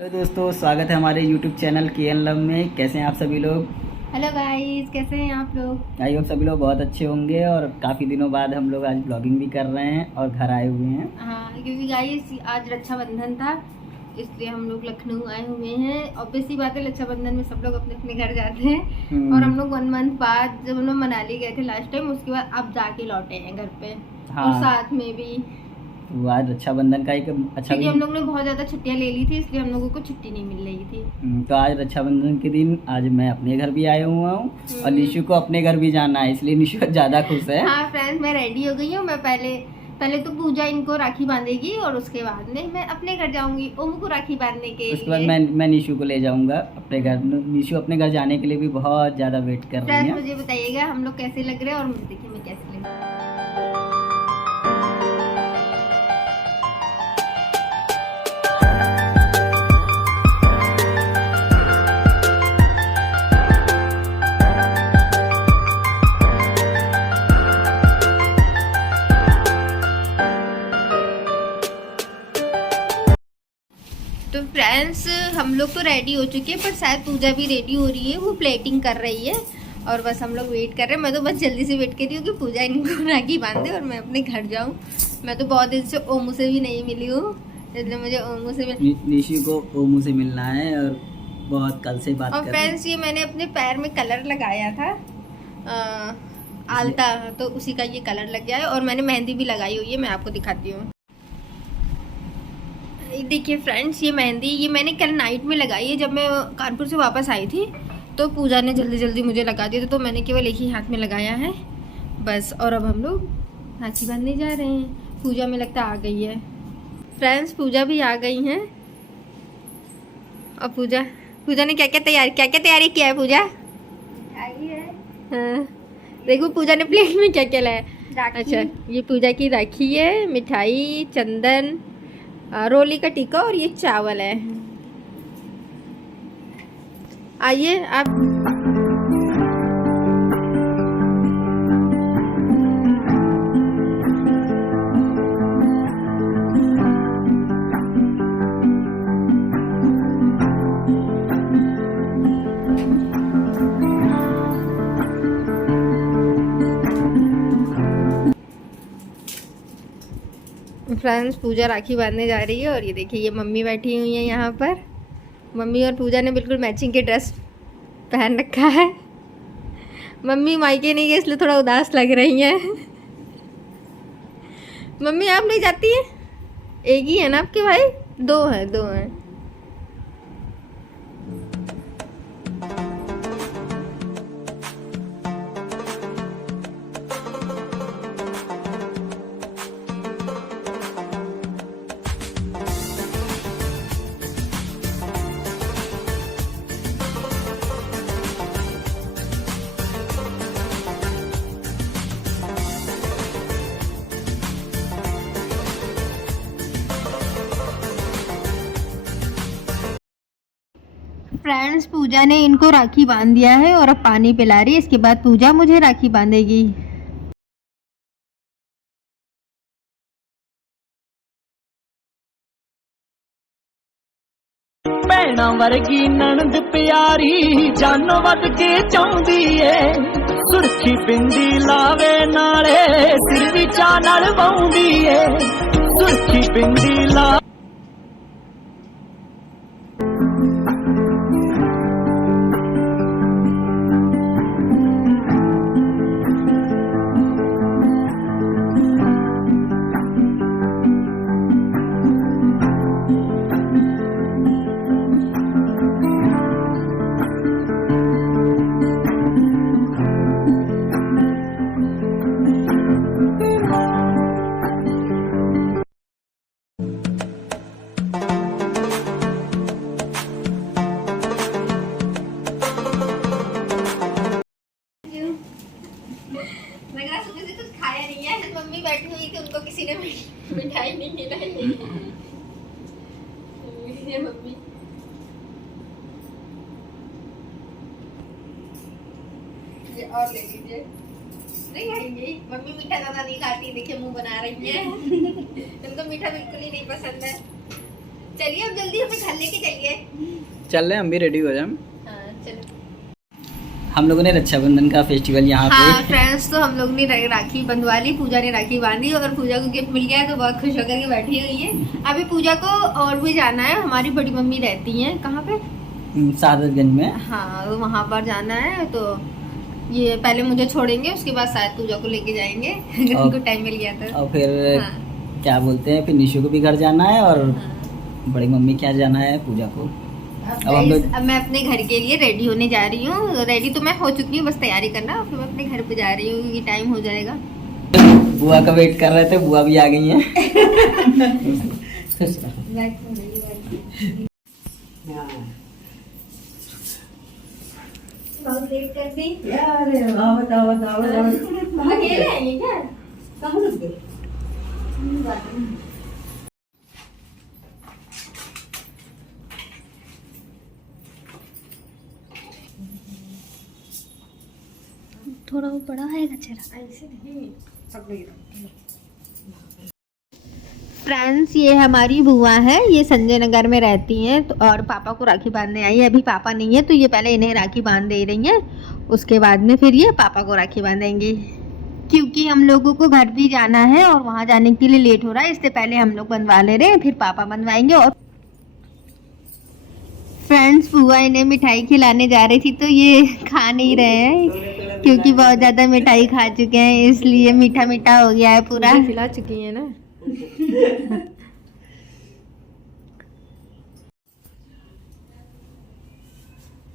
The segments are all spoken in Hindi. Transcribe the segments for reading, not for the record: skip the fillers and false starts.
हेलो दोस्तों, स्वागत है हमारे YouTube चैनल के एन लव में। कैसे हैं आप सभी लोग? हेलो गाइस, कैसे हैं आप लोग? आई होप सभी लोग बहुत अच्छे होंगे। और काफ़ी दिनों बाद हम लोग आज ब्लॉगिंग भी कर रहे हैं और घर आए हुए हैं। हाँ, क्योंकि गाइस आज रक्षाबंधन था, इसलिए हम लोग लखनऊ आए हुए हैं। ऑब्वियस सी बात है, रक्षाबंधन में सब लोग अपने अपने घर जाते हैं और हम लोग 1 मंथ बाद जब हम लोग मनाली गए थे लास्ट टाइम, उसके बाद अब जाके लौटे हैं घर पे। हाँ। और साथ में भी तो आज रक्षाबंधन का एक अच्छा क्योंकि हम लोग ने बहुत ज़्यादा छुट्टियाँ ले ली थी, इसलिए हम लोगों को छुट्टी नहीं मिल रही थी। तो आज रक्षाबंधन के दिन आज मैं अपने घर भी आया हुआ हूँ और निशु को अपने घर भी जाना है, इसलिए निशु ज़्यादा खुश है। हाँ फ्रेंड्स, मैं रेडी हो गई हूँ। मैं पहले तो पूजा इनको राखी बांधेगी और उसके बाद में मैं अपने घर जाऊंगी ओमू को राखी बांधने के उसके बाद लिए। मैं निशु को ले जाऊंगा अपने घर। निशु अपने घर जाने के लिए भी बहुत ज़्यादा वेट कर रही फ्रेंड्स, है। मुझे बताइएगा हम लोग कैसे लग रहे हैं और मुझे देखिए मैं कैसे लग रही हूँ। तो फ्रेंड्स, हम लोग तो रेडी हो चुके हैं, पर शायद पूजा भी रेडी हो रही है। वो प्लेटिंग कर रही है और बस हम लोग वेट कर रहे हैं। मैं तो बस जल्दी से वेट कर रही हूँ कि पूजा इनको राखी बांधे और मैं अपने घर जाऊँ। मैं तो बहुत दिन से ओमू से भी नहीं मिली हूँ, इसलिए मुझे ओमू से निशु को ओमू से मिलना है और बहुत कल से बात और कर रहे हैं। फ्रेंड्स, ये मैंने अपने पैर में कलर लगाया था आलता, तो उसी का ये कलर लग गया है। और मैंने मेहंदी भी लगाई हुई है, मैं आपको दिखाती हूँ। देखिए फ्रेंड्स, ये मेहंदी ये मैंने कल नाइट में लगाई है। जब मैं कानपुर से वापस आई थी तो पूजा ने जल्दी जल्दी मुझे लगा दिया था, तो मैंने केवल एक ही हाथ में लगाया है बस। और अब हम लोग राखी बांधने जा रहे हैं। पूजा में लगता आ गई है फ्रेंड्स, पूजा भी आ गई हैं। और पूजा ने क्या क्या तैयारी किया है पूजा? हाँ, देखो पूजा ने प्लेट में क्या क्या लाया। अच्छा, ये पूजा की राखी है, मिठाई, चंदन, रोली का टीका और ये चावल है। आइए आप। फ्रेंड्स, पूजा राखी बांधने जा रही है और ये देखिए ये मम्मी बैठी हुई है यहाँ पर। मम्मी और पूजा ने बिल्कुल मैचिंग के ड्रेस पहन रखा है। मम्मी मायके नहीं गए इसलिए थोड़ा उदास लग रही हैं। मम्मी आप नहीं जाती हैं? एक ही है ना आपके भाई? दो हैं। फ्रेंड्स, पूजा ने इनको राखी बांध दिया है और अब पानी पिला रही है। इसके बाद पूजा मुझे राखी बांधेगी। ਭੈਣਾਂ ਵਰਗੀ ਨਣਦ ਪਿਆਰੀ ਜਾਨੋਂ ਵੱਧ ਕੇ ਚਾਹੁੰਦੀ ਏ ਸੁਰਖੀ ਬਿੰਦੀ ਲਾਵੇ ਨਾਲੇ ਸਿਰ ਵੀ ਚਾਹ ਨਾਲ ਵਾਉਂਦੀ ਏ ਸੁਰਖੀ ਬਿੰਦੀ ਲਾ लग रहा सुबह से कुछ खाया नहीं है। मम्मी बैठी हुई थी, उनको किसी ने मिठाई नहीं खिलाई। ये मम्मी ये और ले लीजिए। नहीं खाएंगी मम्मी, मीठा ज्यादा नहीं खाती, देखिए मुंह बना रही है। इनको मीठा बिल्कुल ही नहीं पसंद है। चलिए अब जल्दी हमें घर लेके चलिए। चल रहे हैं, हम भी रेडी हो जाए। हाँ चलो। हम लोगों ने रक्षाबंधन का फेस्टिवल यहाँ हाँ पे फ्रेंड्स, तो हम लोग ने राखी बंधवा ली, पूजा ने राखी बांधी और पूजा को गिफ्ट मिल गया है तो बहुत खुश होकर के बैठी हुई है। अभी पूजा को और भी जाना है, हमारी बड़ी मम्मी रहती हैं कहाँ पे, सादतगंज में। हाँ तो वहाँ पर जाना है, तो ये पहले मुझे छोड़ेंगे, उसके बाद शायद पूजा को लेके जाएंगे अगर उनको टाइम मिल गया तो। और फिर हाँ। क्या बोलते हैं, फिर निशु को भी घर जाना है और हाँ। बड़ी मम्मी क्या जाना है पूजा को। अब हम लोग अब मैं अपने घर के लिए रेडी होने जा रही हूँ। रेडी तो मैं हो चुकी हूँ, बस तैयारी करना, फिर मैं अपने घर पे जा रही हूँ क्योंकि टाइम हो जाएगा। बुआ का वेट कर रहे थे, बुआ भी आ गई हैं। बहुत लेट कर दी। बताओ अकेले आएंगे क्या? कहाँ रुक गए? थोड़ा वो बड़ा है गचरा। फ्रेंड्स, ये हमारी बुआ है, ये संजय नगर में रहती हैं तो, और पापा को राखी बांधने आई है। अभी पापा नहीं है तो ये पहले इन्हें राखी बांध दे रही हैं, उसके बाद में फिर ये पापा को राखी बांधेंगी, क्योंकि हम लोगों को घर भी जाना है और वहाँ जाने के लिए लेट हो रहा है, इससे पहले हम लोग बंधवा ले रहे हैं, फिर पापा बंधवाएंगे। और फ्रेंड्स, बुआ इन्हें मिठाई खिलाने जा रही थी तो ये खा नहीं रहे हैं क्योंकि बहुत ज़्यादा मिठाई खा चुके हैं, इसलिए मीठा मीठा हो गया है पूरा। खिला चुकी है ना।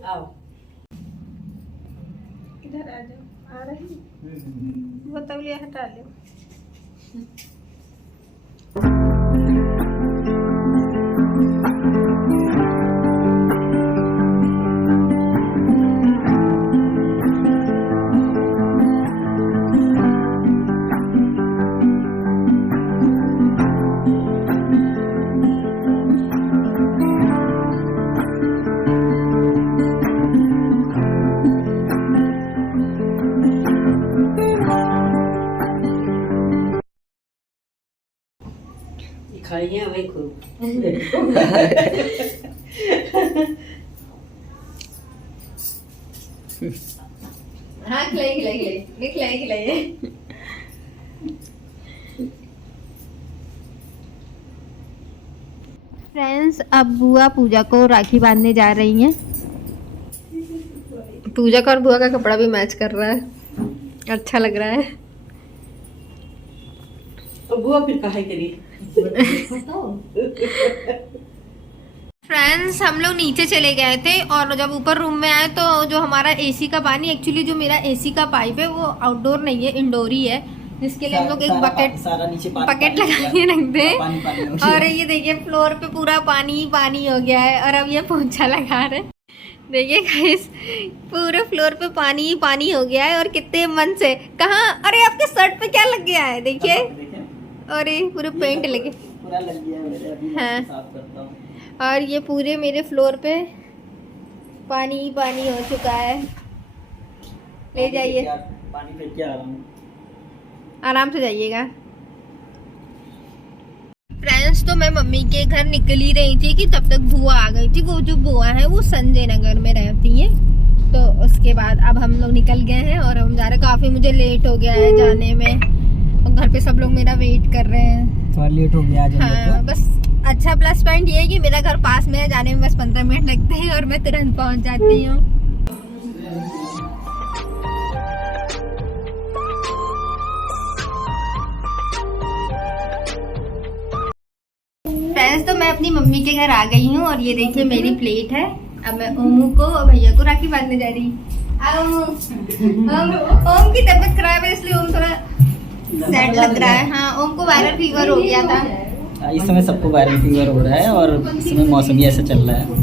आओ इधर आ जाओ। आ रही वो तौलिया हटा लो। खाइए वही खूब। हाँ खिलाइए। फ्रेंड्स, अब बुआ पूजा को राखी बांधने जा रही हैं। पूजा का और बुआ का कपड़ा भी मैच कर रहा है, अच्छा लग रहा है। और बुआ फिर काहे करी? फ्रेंड्स, हम लोग नीचे चले गए थे और जब ऊपर रूम में आए तो जो हमारा एसी का पानी, एक्चुअली जो मेरा एसी का पाइप है वो आउटडोर नहीं है, इंडोर ही है, जिसके लिए हम लोग एक बकेट लगा के रखते हैं। और ये देखिए फ्लोर पे पूरा पानी ही पानी हो गया है और अब ये पोंछा लगा रहे। देखिए गाइस, पूरे फ्लोर पे पानी ही पानी हो गया है और कितने मन से कहाँ, अरे आपके शर्ट पे क्या लग गया है देखिए, अरे पूरे पेंट लगे पूरा लग गया है मेरे, अभी हाँ। साफ करता हूँ। और ये पूरे मेरे फ्लोर पे पानी ही पानी हो चुका है। ले जाइए, पानी फेंक के आ रहा हूँ, आराम से जाइएगा। फ्रेंड्स, तो मैं मम्मी के घर निकल ही रही थी कि तब तक बुआ आ गई थी। वो जो बुआ है वो संजय नगर में रहती है, तो उसके बाद अब हम लोग निकल गए हैं और हम जा रहे। काफी मुझे लेट हो गया है जाने में और घर पे सब लोग मेरा वेट कर रहे हैं, थोड़ा लेट हो गया आज। हाँ, बस अच्छा प्लस पॉइंट ये है कि मेरा घर पास में है, जाने में बस 15 मिनट लगते हैं और मैं तुरंत पहुंच जाती हूँ। फ्रेंड्स, तो मैं अपनी मम्मी के घर आ गई हूँ और ये देखिए मेरी प्लेट है। अब मैं ओमू को और भैया को राखी बांधने जा रही हूँ। ओम की तबीयत खराब है इसलिए ओम थोड़ा सैड लग रहा है। हाँ, ओम को वायरल फीवर हो गया था। इस समय सबको वायरल फीवर हो रहा है और इस समय मौसम भी ऐसा चल रहा है।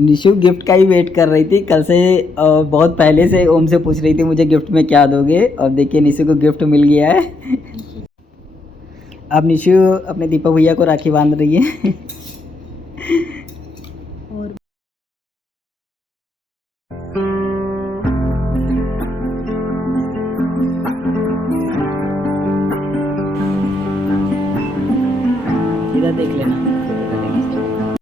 निशु गिफ्ट का ही वेट कर रही थी कल से, बहुत पहले से ओम से पूछ रही थी मुझे गिफ्ट में क्या दोगे, और देखिए निशु को गिफ्ट मिल गया है। अब निशु अपने दीपक भैया को राखी बांध रही है। और इधर देख लेना।